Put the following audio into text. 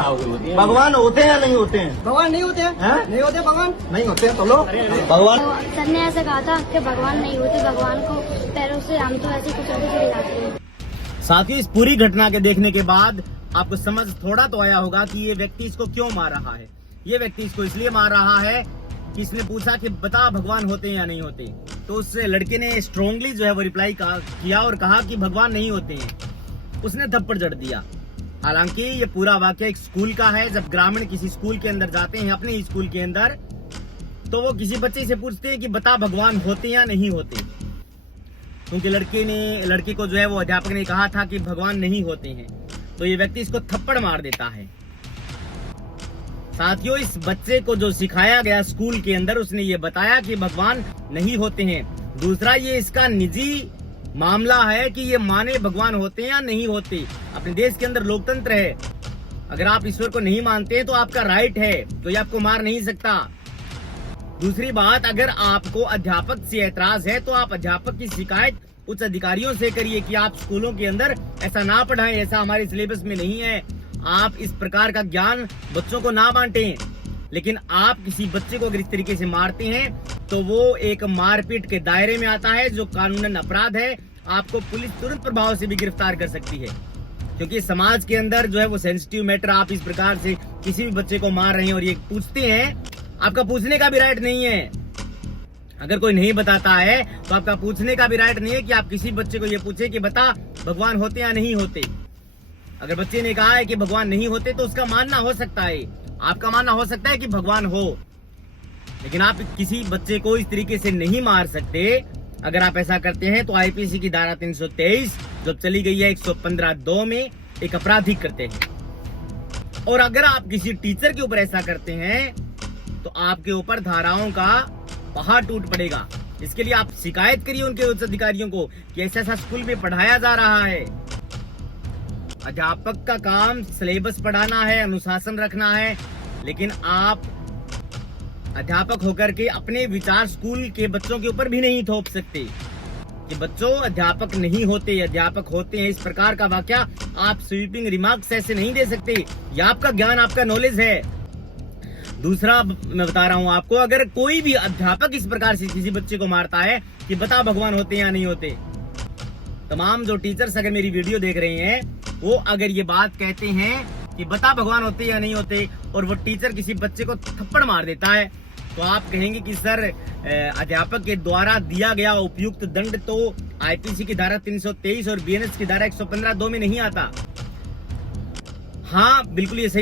क्या भगवान होते हैं या नहीं होते हैं? भगवान नहीं होते हैं? नहीं होते भगवान? नहीं होते हैं तो लो भगवान। सर ने ऐसा कहा था कि भगवान नहीं होते, भगवान को पैरों से हम तो ऐसे कुछ चले जाते हैं। साथ ही इस पूरी घटना के देखने के बाद आपको समझ थोड़ा तो आया होगा कि ये व्यक्ति इसको क्यों मार रहा है। ये व्यक्ति इसको इसलिए मार रहा है कि इसने पूछा कि बता भगवान होते हैं या नहीं होते, तो उस लड़के ने स्ट्रोंगली जो है वो रिप्लाई किया और कहा कि भगवान नहीं होते हैं। उसने थप्पड़ जड़ दिया। हालांकि ये पूरा वाक्य एक स्कूल का है। जब ग्रामीण किसी स्कूल के अंदर जाते हैं, अपने ही स्कूल के अंदर, तो वो किसी बच्चे से पूछते हैं कि बता भगवान होते या नहीं होते, क्योंकि लड़के को जो है वो अध्यापक ने कहा था कि भगवान नहीं होते हैं। तो ये व्यक्ति इसको थप्पड़ मार देता है। साथियों, इस बच्चे को जो सिखाया गया स्कूल के अंदर, उसने ये बताया कि भगवान नहीं होते हैं। दूसरा, ये इसका निजी मामला है कि ये माने भगवान होते हैं या नहीं होते। अपने देश के अंदर लोकतंत्र है। अगर आप ईश्वर को नहीं मानते हैं तो आपका राइट है, तो ये आपको मार नहीं सकता। दूसरी बात, अगर आपको अध्यापक से ऐतराज है तो आप अध्यापक की शिकायत उच्च अधिकारियों से करिए कि आप स्कूलों के अंदर ऐसा ना पढ़ाएं, ऐसा हमारे सिलेबस में नहीं है। आप इस प्रकार का ज्ञान बच्चों को ना बांटें। लेकिन आप किसी बच्चे को अगर इस तरीके से मारते हैं तो वो एक मारपीट के दायरे में आता है, जो कानूनन अपराध है। आपको पुलिस तुरंत प्रभाव से भी गिरफ्तार कर सकती है, क्योंकि समाज के अंदर जो है वो सेंसिटिव मैटर, आप इस प्रकार से किसी भी बच्चे को मार रहे हैं और ये पूछते हैं, आपका पूछने का भी राइट नहीं है। अगर कोई नहीं बताता है तो आपका पूछने का भी राइट नहीं है कि आप किसी बच्चे को ये पूछे कि बता भगवान होते या नहीं होते। अगर बच्चे ने कहा है कि भगवान नहीं होते तो उसका मानना हो सकता है, आपका मानना हो सकता है कि भगवान हो, लेकिन आप किसी बच्चे को इस तरीके से नहीं मार सकते। अगर आप ऐसा करते हैं तो आईपीसी की धारा 323 जो चली गई है 115(2) में एक आपराधिक करते हैं। और अगर आप किसी टीचर के ऊपर ऐसा करते हैं तो आपके ऊपर धाराओं का पहाड़ टूट पड़ेगा। इसके लिए आप शिकायत करिए उनके उच्च अधिकारियों को कि ऐसा स्कूल में पढ़ाया जा रहा है। अध्यापक का काम सिलेबस पढ़ाना है, अनुशासन रखना है, लेकिन आप अध्यापक होकर के अपने विचार स्कूल के बच्चों के ऊपर भी नहीं थोप सकते कि बच्चों अध्यापक नहीं होते, अध्यापक होते हैं। इस प्रकार का वाक्य आप स्वीपिंग रिमार्क्स ऐसे नहीं दे सकते। ये आपका ज्ञान, आपका नॉलेज है। दूसरा, मैं बता रहा हूं आपको, अगर कोई भी अध्यापक इस प्रकार से किसी बच्चे को मारता है कि बता भगवान होते या नहीं होते, तमाम जो टीचर्स अगर मेरी वीडियो देख रहे हैं, वो अगर ये बात कहते हैं कि बता भगवान होते या नहीं होते, और वो टीचर किसी बच्चे को थप्पड़ मार देता है, तो आप कहेंगे कि सर अध्यापक के द्वारा दिया गया उपयुक्त दंड तो आईपीसी की धारा 323 और बीएनएस की धारा 115(2) में नहीं आता। हाँ, बिल्कुल ये सही